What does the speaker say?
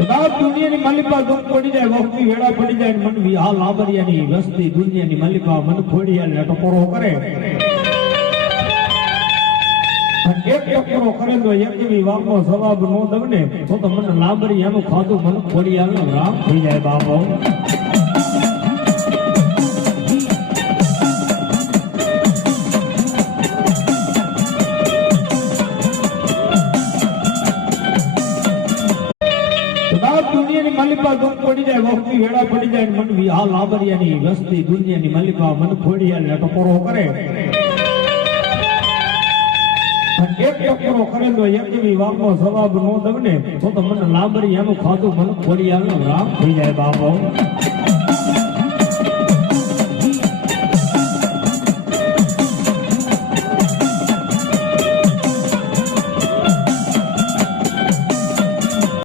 રાત દુનિયાની માલિકા દુઃખ પડી જાય વખતી વેળા પડી જાય મન વિહાલ લાબરિયાની વસ્તી દુનિયાની માલિકા મન ખોડિયા ટપોરો કરે એક ટપોરો કરે તો એકવી વાપનો સવાબ નો દગને તો મને લાબરિયાનું ખાધું મન ખોડિયાનો રામ થઈ જાય બાપો દુનિયાની માલિકા દુઃખ પડી જાય વખતી વેળા પડી જાય મન વિહાલ લાબરિયાની વસ્તી દુનિયાની માલિકા મન ખોડિયા ટપોરો કરે એક ટપોરો કરે તો એકવી વાપનો સવાબ નો દગને તો મને લાબરિયાનું ખાધું મન ખોડિયાનો રામ થઈ જાય બાપો